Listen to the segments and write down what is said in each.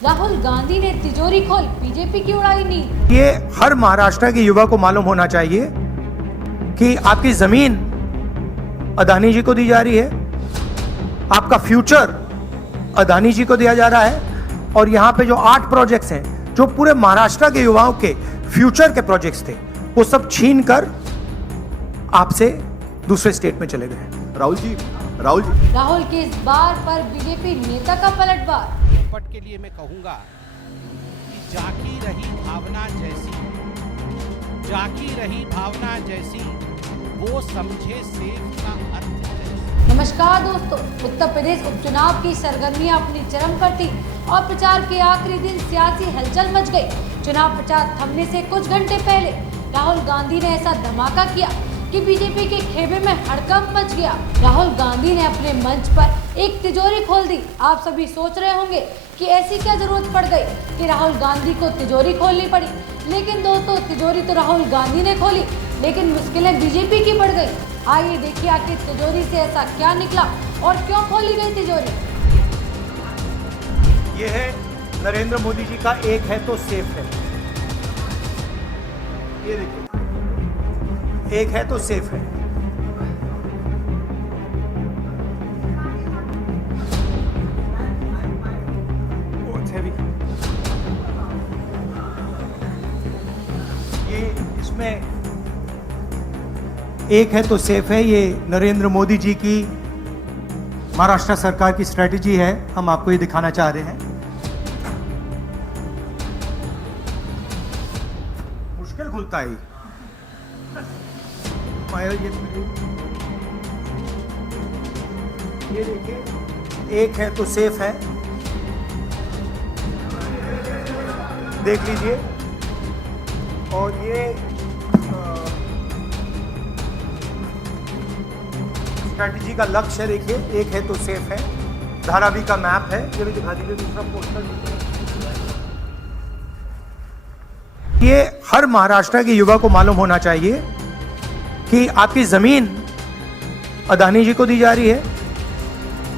राहुल गांधी ने तिजोरी खोल बीजेपी की उड़ाई नींद। ये हर महाराष्ट्र के युवा को मालूम होना चाहिए कि आपकी जमीन अदानी जी को दी जा रही है, आपका फ्यूचर अदानी जी को दिया जा रहा है। और यहाँ पे जो 8 प्रोजेक्ट्स हैं जो पूरे महाराष्ट्र के युवाओं के फ्यूचर के प्रोजेक्ट्स थे, वो सब छीन कर आपसे दूसरे स्टेट में चले गए। राहुल के इस बार पर बीजेपी नेता का पलटवार। पट के लिए मैं कहूंगा कि जागी रही भावना जैसी वो समझे सेफ का अर्थ जैसी। नमस्कार दोस्तों, उत्तर प्रदेश उपचुनाव की सरगर्मियां अपनी चरम पर थी और प्रचार के आखिरी दिन सियासी हलचल मच गई। चुनाव प्रचार थमने से कुछ घंटे पहले राहुल गांधी ने ऐसा धमाका किया कि बीजेपी के खेमे में हड़कंप मच गया। राहुल गांधी ने अपने मंच पर एक तिजोरी खोल दी। आप सभी सोच रहे होंगे कि ऐसी क्या जरूरत पड़ गई कि राहुल गांधी को तिजोरी खोलनी पड़ी। लेकिन दोस्तों, तिजोरी तो राहुल गांधी ने खोली, लेकिन मुश्किलें बीजेपी की बढ़ गई। आइए देखिए आखिर तिजोरी से ऐसा क्या निकला और क्यों खोली गई तिजोरी। ये है नरेंद्र मोदी जी का एक है तो सेफ है। ये देखिए, एक है तो सेफ है। बहुत हेवी। ये इसमें एक है तो सेफ है। ये नरेंद्र मोदी जी की महाराष्ट्र सरकार की स्ट्रेटजी है। हम आपको ये दिखाना चाह रहे हैं। मुश्किल खुलता है ये देखिए, एक है तो सेफ है। देख लीजिए। और ये स्ट्रैटेजी का लक्ष्य है। देखिए, एक है तो सेफ है। धारावी का मैप है। ये भी दिखा दीजिए, दूसरा पोस्टर। ये हर महाराष्ट्र के युवा को मालूम होना चाहिए कि आपकी जमीन अदानी जी को दी जा रही है,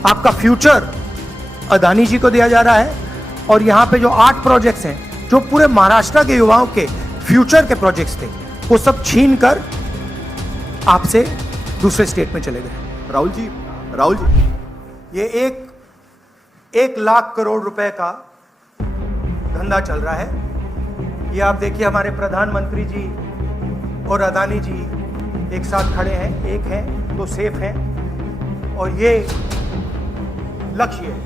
आपका फ्यूचर अदानी जी को दिया जा रहा है। और यहाँ पे जो 8 प्रोजेक्ट्स हैं जो पूरे महाराष्ट्र के युवाओं के फ्यूचर के प्रोजेक्ट्स थे, वो सब छीन कर आपसे दूसरे स्टेट में चले गए। राहुल जी, ये 1 लाख करोड़ रुपए का धंधा चल रहा है। ये आप देखिए, हमारे प्रधानमंत्री जी और अदानी जी एक साथ खड़े हैं। एक है तो सेफ है और ये लक्ष्य है।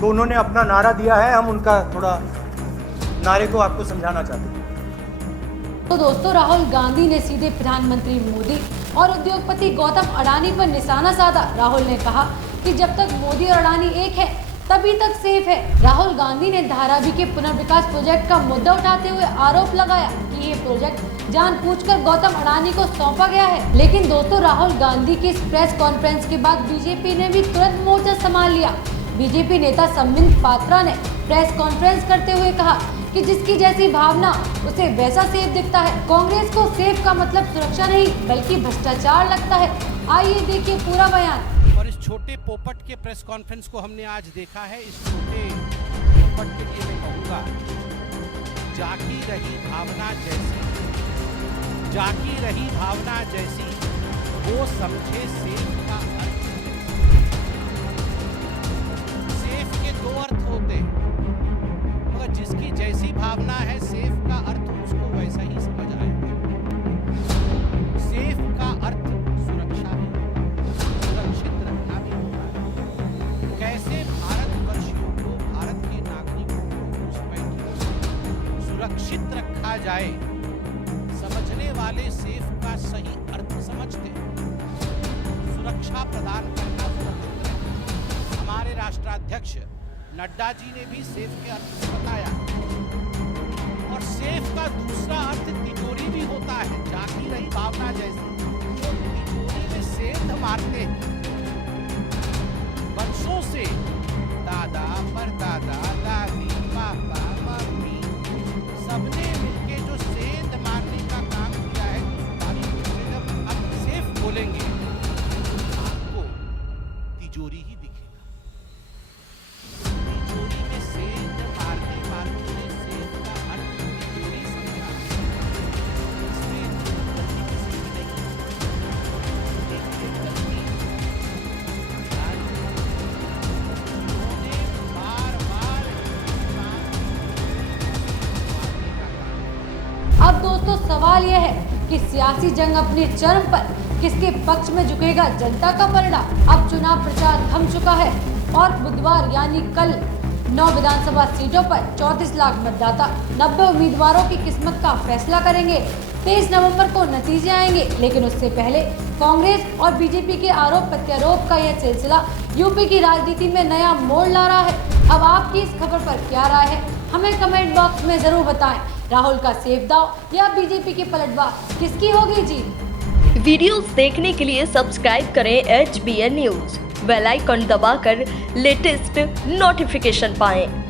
तो उन्होंने अपना नारा दिया है, हम उनका थोड़ा नारे को आपको समझाना चाहते हैं। तो दोस्तों, राहुल गांधी ने सीधे प्रधानमंत्री मोदी और उद्योगपति गौतम अडानी पर निशाना साधा। राहुल ने कहा कि जब तक मोदी और अडानी एक है तभी तक सेफ है। राहुल गांधी ने धारावी के पुनर्विकास प्रोजेक्ट का मुद्दा उठाते हुए आरोप लगाया कि ये प्रोजेक्ट जानबूझकर गौतम अडानी को सौंपा गया है। लेकिन दोस्तों, राहुल गांधी की इस प्रेस कॉन्फ्रेंस के बाद बीजेपी ने भी तुरंत मोर्चा संभाल लिया। बीजेपी नेता संबित पात्रा ने प्रेस कॉन्फ्रेंस करते हुए कहा कि जिसकी जैसी भावना उसे वैसा सेफ दिखता है। कांग्रेस को सेफ का मतलब सुरक्षा नहीं बल्कि भ्रष्टाचार लगता है। आइए देखिए पूरा बयान। और इस छोटे पोपट के प्रेस कॉन्फ्रेंस को हमने आज देखा है। इस छोटे पोपट के लिए मैं कहूंगा, जागी रही भावना जैसी वो समझे सेफ का अर्थ। सेफ के 2 अर्थ होते हैं, मगर जिसकी जैसी भावना है सेफ का अर्थ उसको वैसा ही समझ आएगा। सेफ का अर्थ सुरक्षा है, सुरक्षित रखना भी होता है। कैसे भारतवर्षियों को, भारत के नागरिकों को घुसपैठियों से सुरक्षित रखा जाए, समझने वाले सेफ का सही अर्थ समझते हैं। सुरक्षा प्रदान करना, सुरक्षित रखना। हमारे राष्ट्राध्यक्ष नड्डा जी ने भी सेफ के अर्थ को बताया। और सेफ का दूसरा अर्थ तिजोरी भी होता है। जागी रही भावना जैसी वो तिजोरी में सेंध मारते हैं। वर्षों से दादा, परदादा, दादी, पापा, मम्मी सबने मिलके जो सेंध मारने का काम किया है, तो जब आप सेफ बोलेंगे आपको तिजोरी ही दिखेगा। सवाल यह है कि सियासी जंग अपने चरम पर, किसके पक्ष में झुकेगा जनता का पलड़ा। अब चुनाव प्रचार थम चुका है और बुधवार यानी कल 9 विधानसभा सीटों पर 34 लाख मतदाता 90 उम्मीदवारों की किस्मत का फैसला करेंगे। 23 नवंबर को नतीजे आएंगे, लेकिन उससे पहले कांग्रेस और बीजेपी के आरोप प्रत्यारोप का यह सिलसिला यूपी की राजनीति में नया मोड़ ला रहा है। अब आपकी इस खबर पर क्या राय है, हमें कमेंट बॉक्स में जरूर बताएं। राहुल का सेफ दाव या बीजेपी की पलटवार, किसकी होगी जीत? वीडियोस देखने के लिए सब्सक्राइब करें HBN न्यूज, बेल आइकन दबाकर लेटेस्ट नोटिफिकेशन पाएं।